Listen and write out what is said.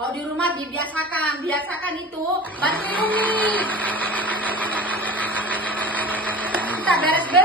Kalau di rumah biasakan itu bantuin Umi. Kita beres-beres.